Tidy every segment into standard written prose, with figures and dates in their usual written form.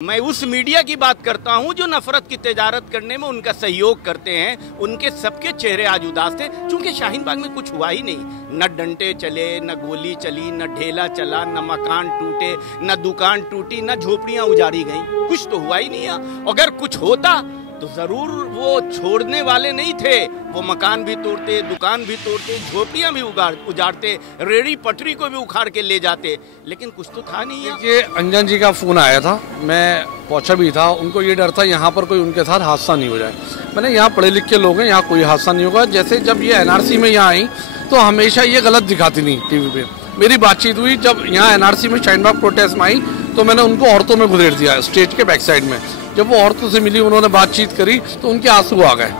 मैं उस मीडिया की बात करता हूं जो नफरत की तजारत करने में उनका सहयोग करते हैं। उनके सबके चेहरे आज उदास थे क्योंकि शाहीन बाग में कुछ हुआ ही नहीं। न डंडे चले, न गोली चली, न ढेला चला, न मकान टूटे, न दुकान टूटी, न झोपड़ियां उजाड़ी गईं। कुछ तो हुआ ही नहीं है। अगर कुछ होता तो जरूर वो छोड़ने वाले नहीं थे। वो मकान भी तोड़ते, दुकान भी तोड़ते, झोपड़ियां भी उजाड़ते, रेड़ी पटरी को भी उखाड़ के ले जाते, लेकिन कुछ तो था नहीं। ये अंजन जी का फोन आया था, मैं पहुंचा भी था। उनको ये डर था यहाँ पर कोई उनके साथ हादसा नहीं हो जाए। मैंने यहाँ पढ़े लिखे लोग हैं, यहाँ कोई हादसा नहीं होगा। जैसे जब ये एनआरसी में यहाँ आई तो हमेशा ये गलत दिखाती नहीं टीवी पे। मेरी बातचीत हुई जब यहाँ एनआरसी में शाहीन बाग प्रोटेस्ट में आई तो मैंने उनको औरतों में गुदेर दिया स्टेज के बैक साइड में। जब वो औरतों से मिली, उन्होंने बातचीत करी तो उनके आंसू आ गए।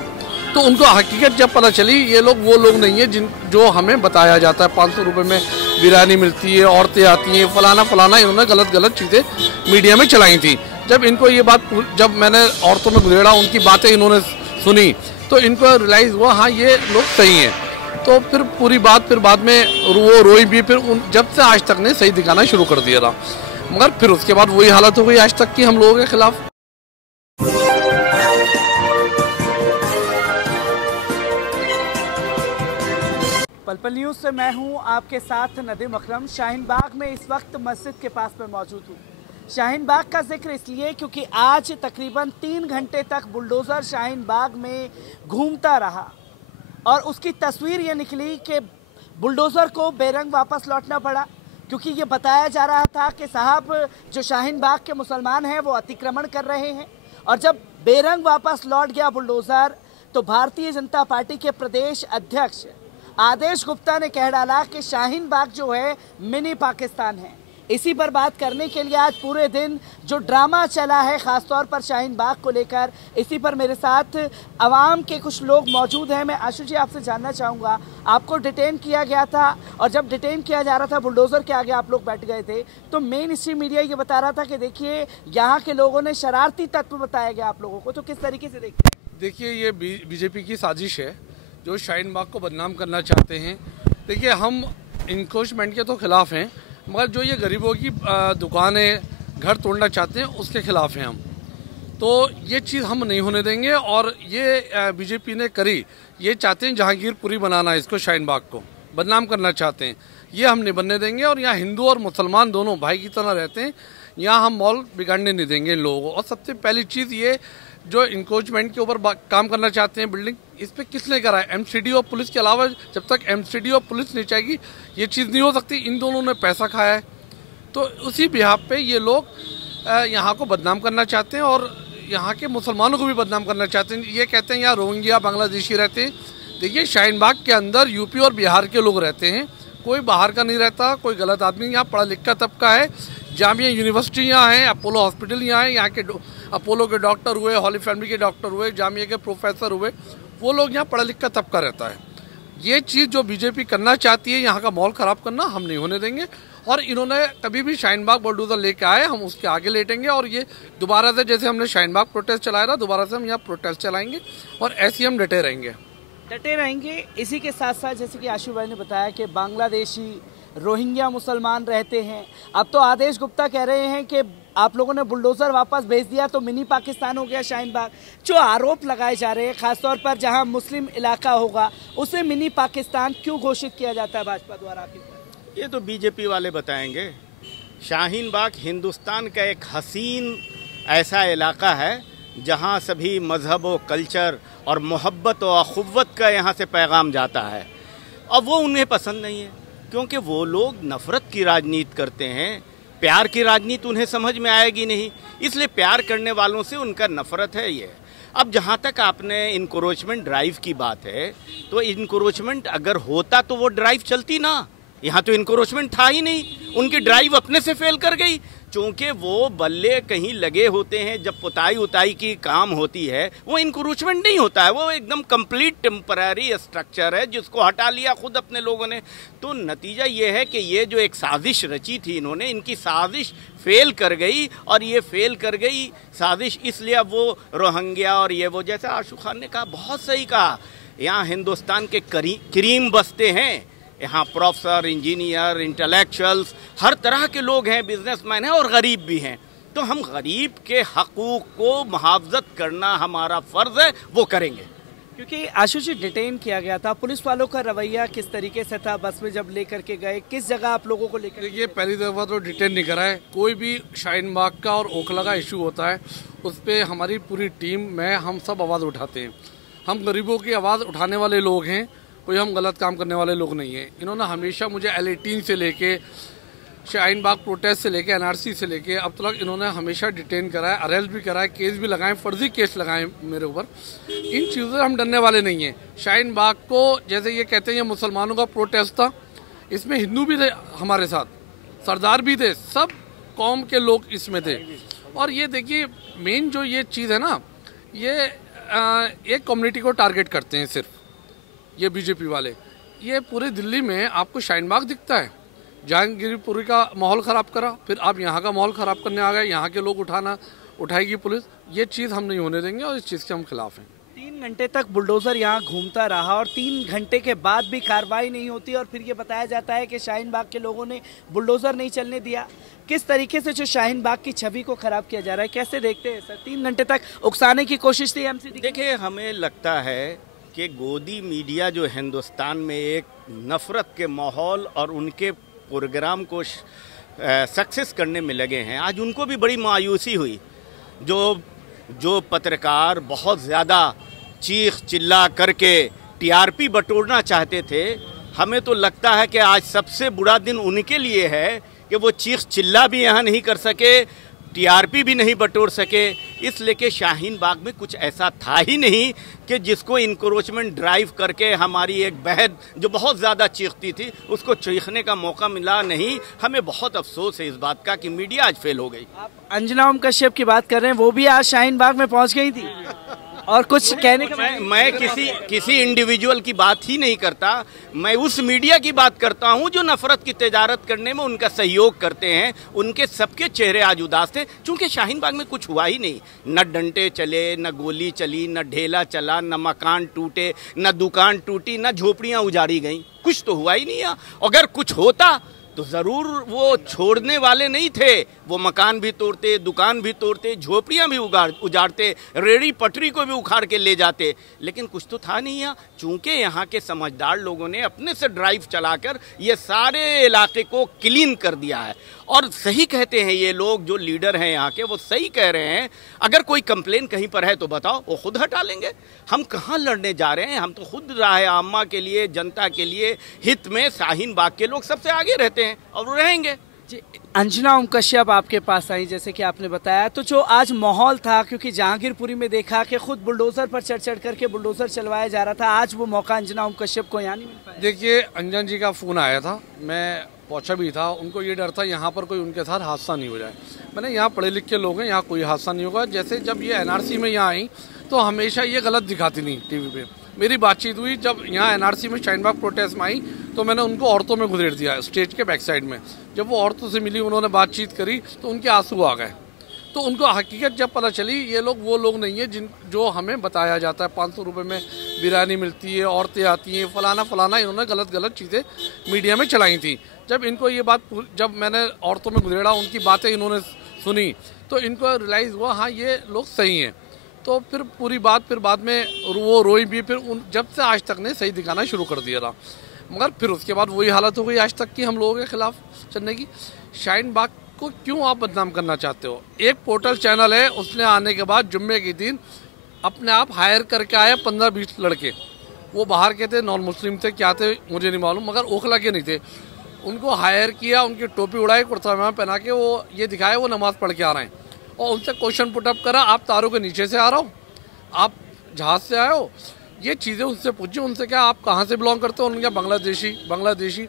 तो उनको हकीकत जब पता चली ये लोग वो लोग नहीं है जो हमें बताया जाता है। 500 रुपये में बिरयानी मिलती है, औरतें आती हैं, फलाना फलाना, इन्होंने गलत चीज़ें मीडिया में चलाई थी। जब इनको ये बात, जब मैंने औरतों में गुदेड़ा, उनकी बातें इन्होंने सुनी तो इनको रियलाइज़ हुआ हाँ ये लोग सही हैं। तो फिर पूरी बात, फिर बाद में वो रोई भी। फिर जब से आज तक ने सही दिखाना शुरू कर दिया था, मगर फिर उसके बाद वही हालत हो गई आज तक की हम लोगों के खिलाफ। पल न्यूज़ से मैं हूं आपके साथ नदीम अकरम। शाहीन बाग में इस वक्त मस्जिद के पास में मौजूद हूं। शाहीन बाग का जिक्र इसलिए क्योंकि आज तकरीबन 3 घंटे तक बुलडोज़र शाहीन बाग में घूमता रहा और उसकी तस्वीर ये निकली कि बुलडोज़र को बेरंग वापस लौटना पड़ा, क्योंकि ये बताया जा रहा था कि साहब जो शाहीन बाग के मुसलमान हैं वो अतिक्रमण कर रहे हैं। और जब बेरंग वापस लौट गया बुलडोज़र तो भारतीय जनता पार्टी के प्रदेश अध्यक्ष आदेश गुप्ता ने कह डाला कि शाहीन बाग जो है मिनी पाकिस्तान है। इसी पर बात करने के लिए आज पूरे दिन जो ड्रामा चला है ख़ासतौर पर शाहीन बाग को लेकर, इसी पर मेरे साथ अवाम के कुछ लोग मौजूद हैं। मैं आशु जी आपसे जानना चाहूँगा, आपको डिटेन किया गया था और जब डिटेन किया जा रहा था बुलडोज़र के आगे आप लोग बैठ गए थे तो मेन स्ट्रीम मीडिया ये बता रहा था कि देखिए यहाँ के लोगों ने शरारती तत्व बताया गया आप लोगों को, तो किस तरीके से देखते हैं? देखिए ये बीजेपी की साजिश है जो शाहीन बाग को बदनाम करना चाहते हैं। देखिए हम इंक्रोचमेंट के तो खिलाफ हैं, मगर जो ये गरीबों की दुकानें, घर तोड़ना चाहते हैं उसके खिलाफ हैं हम। तो ये चीज़ हम नहीं होने देंगे। और ये बीजेपी ने करी, ये चाहते हैं जहांगीरपुरी बनाना, इसको शाहीन बाग को बदनाम करना चाहते हैं, ये हम नहीं बनने देंगे। और यहाँ हिंदू और मुसलमान दोनों भाई की तरह रहते हैं, यहाँ हम माहौल बिगाड़ने नहीं देंगे इन लोगों को। और सबसे पहली चीज़ ये जो इंक्रोचमेंट के ऊपर काम करना चाहते हैं बिल्डिंग, इस पर किसने करा है? एमसीडी और पुलिस के अलावा जब तक एमसीडी और पुलिस नहीं चाहेगी ये चीज़ नहीं हो सकती। इन दोनों ने पैसा खाया है, तो उसी बिहाफ पे ये लोग यहाँ को बदनाम करना चाहते हैं और यहाँ के मुसलमानों को भी बदनाम करना चाहते हैं। ये कहते हैं यहाँ रोहिंग्या बांग्लादेशी रहते हैं। देखिए शाहीन बाग के अंदर यूपी और बिहार के लोग रहते हैं, कोई बाहर का नहीं रहता, कोई गलत आदमी। यहाँ पढ़ा लिखा तबका है, जामिया यूनिवर्सिटी यहाँ है, अपोलो हॉस्पिटल यहाँ है, यहाँ के अपोलो के डॉक्टर हुए, हॉली फैमिली के डॉक्टर हुए, जामिया के प्रोफेसर हुए, वो लोग यहाँ पढ़ा लिखा तबका रहता है। ये चीज़ जो बीजेपी करना चाहती है, यहाँ का माहौल ख़राब करना, हम नहीं होने देंगे। और इन्होंने कभी भी शाहीन बाग बुलडोज़र लेके आए, हम उसके आगे लेटेंगे। और ये दोबारा से, जैसे हमने शाहीन बाग प्रोटेस्ट चलाया था, दोबारा से हम यहाँ प्रोटेस्ट चलाएँगे और ऐसे हम डटे रहेंगे। इसी के साथ साथ जैसे कि आशु भाई ने बताया कि बांग्लादेशी, रोहिंग्या मुसलमान रहते हैं। अब तो आदेश गुप्ता कह रहे हैं कि आप लोगों ने बुलडोज़र वापस भेज दिया तो मिनी पाकिस्तान हो गया शाहीन बाग। जो आरोप लगाए जा रहे हैं खासतौर पर जहां मुस्लिम इलाका होगा उसे मिनी पाकिस्तान क्यों घोषित किया जाता है भाजपा द्वारा? ये तो बीजेपी वाले बताएंगे। शाहीन बाग हिंदुस्तान का एक हसीन ऐसा इलाका है जहां सभी मजहब व कल्चर और मोहब्बत और अखुव्वत का यहाँ से पैगाम जाता है। और वो उन्हें पसंद नहीं है क्योंकि वो लोग नफ़रत की राजनीति करते हैं, प्यार की राजनीति उन्हें समझ में आएगी नहीं, इसलिए प्यार करने वालों से उनका नफ़रत है ये। अब जहाँ तक आपने इनक्रोचमेंट ड्राइव की बात है, तो इनक्रोचमेंट अगर होता तो वो ड्राइव चलती ना। यहाँ तो इनक्रोचमेंट था ही नहीं, उनकी ड्राइव अपने से फेल कर गई। चूँकि वो बल्ले कहीं लगे होते हैं, जब पुताई उताई की काम होती है वो इंक्रोचमेंट नहीं होता है, वो एकदम कंप्लीट टेम्पररी स्ट्रक्चर है जिसको हटा लिया खुद अपने लोगों ने। तो नतीजा ये है कि ये जो एक साजिश रची थी इन्होंने, इनकी साजिश फेल कर गई। और ये फेल कर गई साजिश इसलिए अब वो रोहिंग्या और ये वो, जैसे आशु खान ने कहा, बहुत सही कहा, यहाँ हिंदुस्तान के करीम बसते हैं, यहाँ प्रोफेसर, इंजीनियर, इंटेलेक्चुअल्स, हर तरह के लोग हैं, बिजनेसमैन हैं और गरीब भी हैं। तो हम गरीब के हकूक़ को मुहाफ़ज़त करना हमारा फ़र्ज़ है, वो करेंगे। क्योंकि आशु जी डिटेन किया गया था, पुलिस वालों का रवैया किस तरीके से था, बस में जब लेकर के गए, किस जगह आप लोगों को लेकर? देखिए, पहली दफ़ा तो डिटेन नहीं करा है। कोई भी शाहीन बाग का और ओखला का इशू होता है, उस पर हमारी पूरी टीम में हम सब आवाज़ उठाते हैं। हम गरीबों की आवाज़ उठाने वाले लोग हैं, कोई हम गलत काम करने वाले लोग नहीं हैं। इन्होंने हमेशा मुझे L18 से लेके शाहीन बाग प्रोटेस्ट से लेके NRC से लेके अब तक इन्होंने हमेशा डिटेन करा है, अरेस्ट भी करा है, केस भी लगाए, फर्जी केस लगाए मेरे ऊपर। इन चीज़ों से हम डरने वाले नहीं हैं। शाहीन बाग को जैसे ये कहते हैं ये मुसलमानों का प्रोटेस्ट था, इसमें हिंदू भी थे हमारे साथ, सरदार भी थे, सब कौम के लोग इसमें थे। और ये देखिए मेन जो ये चीज़ है ना, ये एक कम्युनिटी को टारगेट करते हैं सिर्फ, ये बीजेपी वाले। ये पूरे दिल्ली में आपको शाहीन बाग दिखता है, जहांगीरपुरी का माहौल ख़राब करा, फिर आप यहाँ का माहौल ख़राब करने आ गए, यहाँ के लोग उठाएगी पुलिस। ये चीज़ हम नहीं होने देंगे और इस चीज़ के हम खिलाफ हैं। 3 घंटे तक बुलडोज़र यहाँ घूमता रहा और 3 घंटे के बाद भी कार्रवाई नहीं होती, और फिर ये बताया जाता है कि शाहीन बाग के लोगों ने बुलडोज़र नहीं चलने दिया। किस तरीके से जो शाहीन बाग की छवि को ख़राब किया जा रहा है, कैसे देखते हैं सर? 3 घंटे तक उकसाने की कोशिश थी MCD। देखिए, हमें लगता है कि गोदी मीडिया जो हिंदुस्तान में एक नफ़रत के माहौल और उनके प्रोग्राम को सक्सेस करने में लगे हैं, आज उनको भी बड़ी मायूसी हुई। जो पत्रकार बहुत ज़्यादा चीख चिल्ला करके TRP बटोरना चाहते थे, हमें तो लगता है कि आज सबसे बुरा दिन उनके लिए है कि वो चीख चिल्ला भी यहाँ नहीं कर सके, TRP भी नहीं बटोर सके। इसलिए कि शाहीन बाग में कुछ ऐसा था ही नहीं कि जिसको इंक्रोचमेंट ड्राइव करके हमारी एक बहन जो बहुत ज़्यादा चीखती थी उसको चीखने का मौका मिला नहीं। हमें बहुत अफसोस है इस बात का कि मीडिया आज फेल हो गई। आप अंजना ओम कश्यप की बात कर रहे हैं, वो भी आज शाहीन बाग में पहुंच गई थी और कुछ कहने का मैं किसी इंडिविजुअल की बात ही नहीं करता, मैं उस मीडिया की बात करता हूं जो नफरत की तजारत करने में उनका सहयोग करते हैं। उनके सबके चेहरे आज उदास थे, क्योंकि शाहीन बाग में कुछ हुआ ही नहीं। न डंडे चले, न गोली चली, न ढेला चला, न मकान टूटे, न दुकान टूटी, न झोपड़ियां उजाड़ी गईं। कुछ तो हुआ ही नहीं है। अगर कुछ होता तो ज़रूर वो छोड़ने वाले नहीं थे, वो मकान भी तोड़ते, दुकान भी तोड़ते, झोपड़ियाँ भी उजाड़ते, रेड़ी पटरी को भी उखाड़ के ले जाते। लेकिन कुछ तो था नहीं है, चूँकि यहाँ के समझदार लोगों ने अपने से ड्राइव चलाकर ये सारे इलाके को क्लीन कर दिया है। और सही कहते हैं ये लोग जो लीडर हैं यहाँ के, वो सही कह रहे हैं। अगर कोई कंप्लेन कहीं पर है तो बताओ, वो खुद हटा लेंगे। हम कहाँ लड़ने जा रहे हैं? हम तो खुद राह आम्मा के लिए, जनता के लिए हित में शाहीन बाग के लोग सबसे आगे रहते हैं और वो रहेंगे। जी, अंजना ओम कश्यप आपके पास आई, जैसे कि आपने बताया, तो जो आज माहौल था, क्योंकि जहांगीरपुरी में देखा कि खुद बुलडोज़र पर चढ़ करके बुलडोज़र चलवाया जा रहा था, आज वो मौका अंजना ओम कश्यप को यहाँ नहीं मिल पाया। देखिए, अंजन जी का फ़ोन आया था, मैं पहुंचा भी था। उनको ये डर था यहाँ पर कोई उनके साथ हादसा नहीं हो जाए। मैंने यहाँ पढ़े लिखे लोग हैं, यहाँ कोई हादसा नहीं होगा। जैसे जब ये NRC में यहाँ आई तो हमेशा ये गलत दिखाती नहीं TV पे। मेरी बातचीत हुई जब यहाँ NRC में शाहीन बाग प्रोटेस्ट में आई तो मैंने उनको औरतों में घुसेड़ दिया, स्टेज के बैक साइड में। जब वो औरतों से मिली, उन्होंने बातचीत करी तो उनके आंसू आ गए। तो उनको हकीकत जब पता चली, ये लोग वो लोग नहीं है जो हमें बताया जाता है 500 रुपये में बिरयानी मिलती है, औरतें आती हैं, फलाना फलाना। इन्होंने गलत चीज़ें मीडिया में चलाई थी। जब इनको ये बात, जब मैंने औरतों में गुजरा, उनकी बातें इन्होंने सुनी तो इनको रियलाइज़ हुआ हाँ ये लोग सही हैं। तो फिर पूरी बात, फिर बाद में वो रोई भी। फिर जब से आज तक ने सही दिखाना शुरू कर दिया था, मगर फिर उसके बाद वही हालत हो गई आज तक की हम लोगों के खिलाफ चलने की। शाहीन बाग को क्यों आप बदनाम करना चाहते हो? एक पोर्टल चैनल है, उसने आने के बाद जुम्मे के दिन अपने आप हायर करके आया 15-20 लड़के। वो बाहर के थे, नॉन मुस्लिम थे, क्या थे मुझे नहीं मालूम, मगर ओखला के नहीं थे। उनको हायर किया, उनकी टोपी उड़ाई, कुर्ता पजामा पहना के वो ये दिखाए वो नमाज़ पढ़ के आ रहे हैं, और उनसे क्वेश्चन पुटअप करा, आप तारों के नीचे से आ रहा हो, आप जहाज़ से आए हो, ये चीज़ें उनसे पूछी। उनसे क्या आप कहाँ से बिलोंग करते हो? उनके बांग्लादेशी।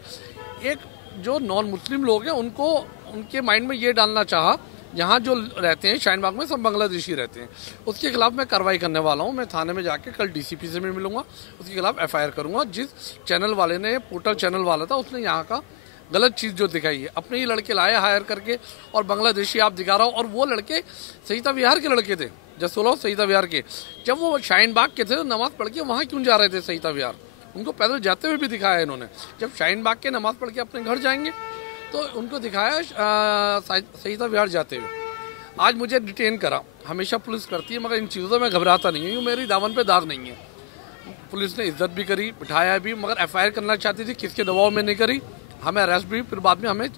एक जो नॉन मुस्लिम लोग हैं उनको, उनके माइंड में ये डालना चाहा यहाँ जो रहते हैं शाहीन बाग में सब बांग्लादेशी रहते हैं। उसके खिलाफ मैं कार्रवाई करने वाला हूँ। मैं थाने में जाके कल DCP से भी मिलूंगा, उसके खिलाफ FIR करूँगा। जिस चैनल वाले ने, पोर्टल चैनल वाला था, उसने यहाँ का गलत चीज़ जो दिखाई है, अपने ही लड़के लाए हायर करके और बांग्लादेशी आप दिखा रहा हो। और वो लड़के सईता विहार के लड़के थे, जसोला सईता विहार के। जब वो शाहीन बाग के थे तो नमाज़ पढ़ के वहाँ क्यों जा रहे थे सईता विहार? उनको पैदल जाते हुए भी दिखाया इन्होंने। जब शाहीन बाग के नमाज़ पढ़ के अपने घर जाएंगे तो उनको दिखाया सईता विहार जाते हुए। आज मुझे डिटेन करा, हमेशा पुलिस करती है, मगर इन चीज़ों से मैं घबराता नहीं हूँ, यूँ मेरी दामन पे दाग नहीं है। पुलिस ने इज्जत भी करी, बिठाया भी, मगर एफआईआर करना चाहती थी, किसके दबाव में नहीं करी, हमें अरेस्ट भी, फिर बाद में हमें,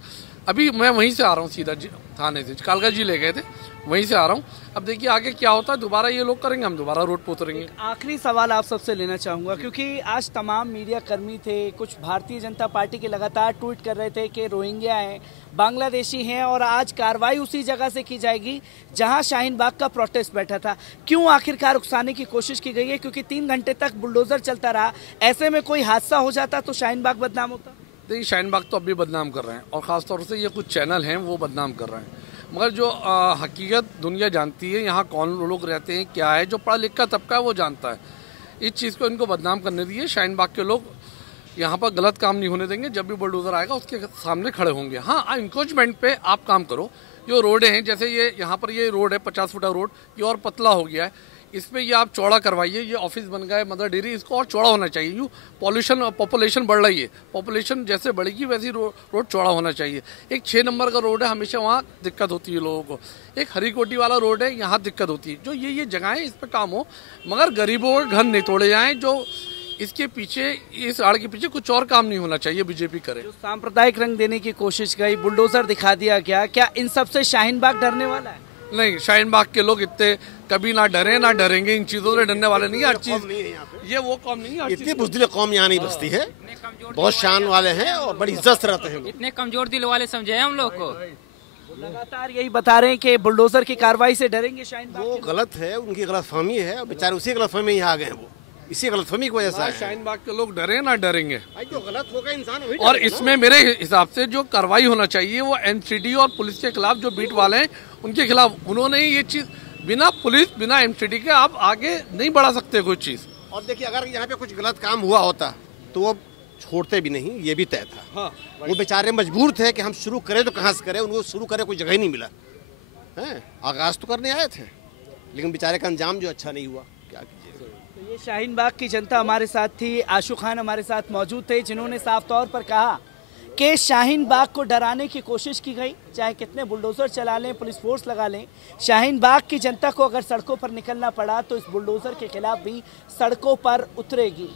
अभी मैं वहीं से आ रहा हूँ सीधा थाने से, कालका जी ले गए थे, वहीं से आ रहा हूँ। अब देखिए आगे क्या होता है, दोबारा ये लोग करेंगे, हम दोबारा रोड पर उतरेंगे। आखिरी सवाल आप सबसे लेना चाहूँगा, क्योंकि आज तमाम मीडिया कर्मी थे, कुछ भारतीय जनता पार्टी के लगातार ट्वीट कर रहे थे कि रोहिंग्या हैं, बांग्लादेशी हैं, और आज कार्रवाई उसी जगह से की जाएगी जहां शाहीन बाग का प्रोटेस्ट बैठा था। क्यों आखिरकार उकसाने की कोशिश की गई है? क्योंकि 3 घंटे तक बुलडोजर चलता रहा, ऐसे में कोई हादसा हो जाता तो शाहीन बाग बदनाम होता। देखिए शाहीन बाग तो अभी बदनाम कर रहे हैं, और ख़ासतौर से ये कुछ चैनल हैं वो बदनाम कर रहे हैं, मगर जो हकीकत दुनिया जानती है, यहाँ कौन लोग रहते हैं, क्या है, जो पढ़ा लिखा तबका है वो जानता है। इस चीज़ को इनको बदनाम करने दिए, शाहीन बाग के लोग यहाँ पर गलत काम नहीं होने देंगे, जब भी बुलडोजर आएगा उसके सामने खड़े होंगे। हाँ, इंक्रोचमेंट पे आप काम करो, जो रोडें हैं, जैसे ये यहाँ पर ये रोड है 50 फुटा रोड, ये और पतला हो गया है, इस पर ये आप चौड़ा करवाइए, ये ऑफिस बन गया है मदर डेयरी, इसको और चौड़ा होना चाहिए। यूँ पॉपुलेशन बढ़ रही है, पॉपुलेशन जैसे बढ़ेगी वैसे रोड चौड़ा होना चाहिए। एक 6 नंबर का रोड है, हमेशा वहाँ दिक्कत होती है लोगों को। एक हरीकोटी वाला रोड है, यहाँ दिक्कत होती है। जो ये जगहें, इस पर काम हो, मगर गरीबों के घर नहीं तोड़े जाएँ। जो इसके पीछे, इस आड़ के पीछे कुछ और काम नहीं होना चाहिए, बीजेपी करे। जो सांप्रदायिक रंग देने की कोशिश गई, बुलडोजर दिखा दिया गया, क्या इन सब से शाहीन बाग डरने वाला है? नहीं, शाहीन बाग के लोग इतने कभी ना डरे ना डरेंगे, इन चीज़ों से डरने वाले नहीं है। हर चीज़ ये वो कौम नहीं है, इतनी बुज़दिल कौम यहाँ नहीं बसती है, बहुत शान वाले हैं और बड़ी इज्जत से रहते हैं। इतने कमजोर दिल वाले समझे हम लोग को। लगातार यही बता रहे हैं कि बुलडोजर की कार्रवाई से डरेंगे शाहीन बाग। वो गलत है, उनकी गलतफहमी है, बेचारे उसी गलतफहमी में यहाँ आ गए हैं। वो इसी गलतफहमी की वजह से शाहीन बाग के लोग डरे ना डरेंगे। जो गलत होगा इंसान वही। और इसमें मेरे हिसाब से जो कार्रवाई होना चाहिए वो एमसीडी और पुलिस के खिलाफ, जो बीट वाले हैं उनके खिलाफ। उन्होंने ये चीज़, बिना पुलिस बिना एमसीडी के आप आगे नहीं बढ़ा सकते कोई चीज़। और देखिए, अगर यहाँ पे कुछ गलत काम हुआ होता तो वो छोड़ते भी नहीं, ये भी तय था। हाँ, वो बेचारे मजबूर थे कि हम शुरू करें तो कहाँ से करें, उनको शुरू करें कोई जगह ही नहीं मिला है। आगाज तो करने आए थे, लेकिन बेचारे का अंजाम जो अच्छा नहीं हुआ, क्या कीजिए। ये शाहीन बाग की जनता हमारे साथ थी, आशू खान हमारे साथ मौजूद थे, जिन्होंने साफ तौर पर कहा कि शाहीन बाग को डराने की कोशिश की गई, चाहे कितने बुलडोजर चला लें, पुलिस फोर्स लगा लें, शाहीन बाग की जनता को अगर सड़कों पर निकलना पड़ा तो इस बुलडोजर के खिलाफ भी सड़कों पर उतरेगी।